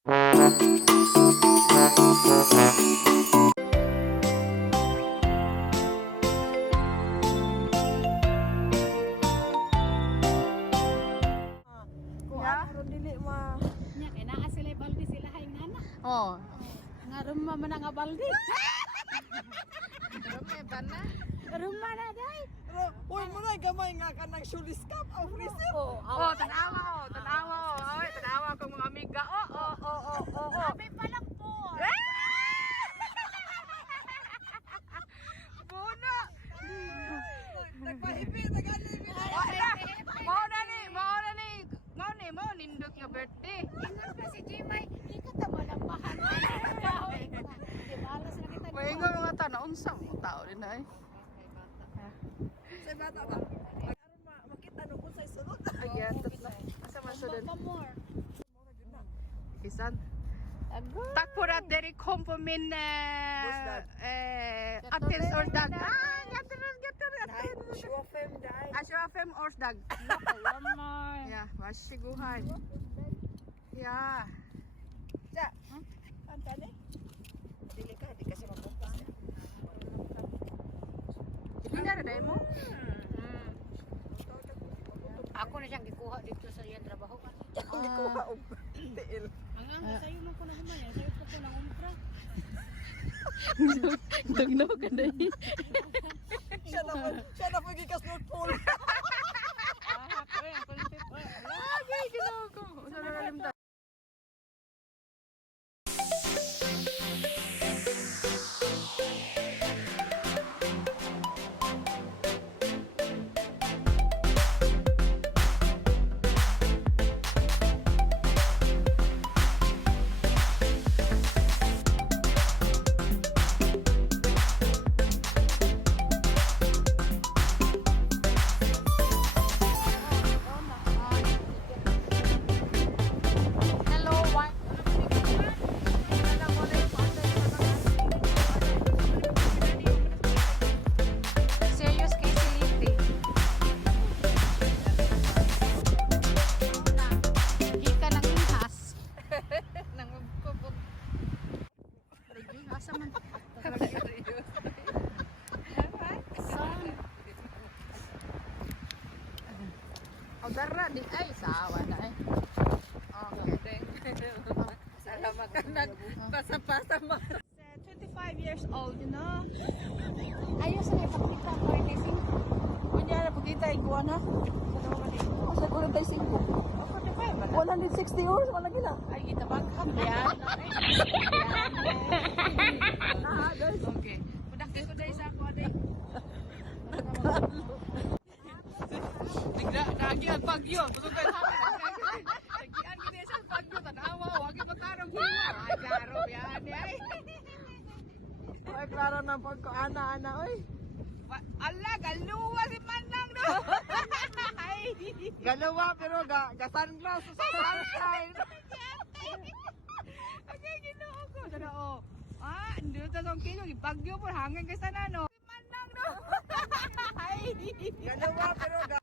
Oh, nga rumah mana nga baldi. Rumah na day. Uy, muna gamay nga ka ng suliskap o frisip. Oh, tanawa oh. Oy, tanawa ko mga amiga. Oh. Sabi pa lang po. Buno. Nagpahipi, nag-alipin. Mau nindot nga birthday. Ingat pa si Jimay. Ika ta malampahan. Di balas na kita. Maingon mga tanaon sa mga tao din ay. Sa bata ba? Makita nung kung sa'y sunod. Ayatot na. Asa man sunod? More. Kisan. Tack för att dere kom på min attensårsdag. Nej, 25 dag. 25-årsdag. Ja, varsågod här. Ja. Ja. Anta ni? Dili ka, di kasi magbukas. Hindi na mo? Ako na siyang gikuha dito sa iyang trabaho. Kuha og tiil. Ang sa'yo man ko na humaya. Sa'yo ko ng umpra. Dugnaw ka na eh. Siya na po gikas North Pole. Lagi, ginawa ko. Sa nalalimtan. Dara di ay sawa na eh. Okay. Salamat ka nagpasa-pasa mo. 25 years old, you know? Ayos na ipakita ko rin kasi. Kanya na pagkita iguan ha? Sa 45. 160 hours, wala gila. Ay, itabagkam. Yan. Okay. Pudakit ko dahil sa ako aday. Nagian pagyo. Busog ka lahat. Nagian gini sa pagyo. Tanawa. Huwag yung magtarong hiwa. Ay, klaro. Yan ay. Ay, klaro na pagko-ana-ana, oy. Ala, galuwa si Manang no. Galawa pero ga-sunglass sa sunshine. Okay, ginoo ko. Tanaw. Andun sa song kilo. Pagyo po hanggang kay sana no. Si Manang no. Galawa pero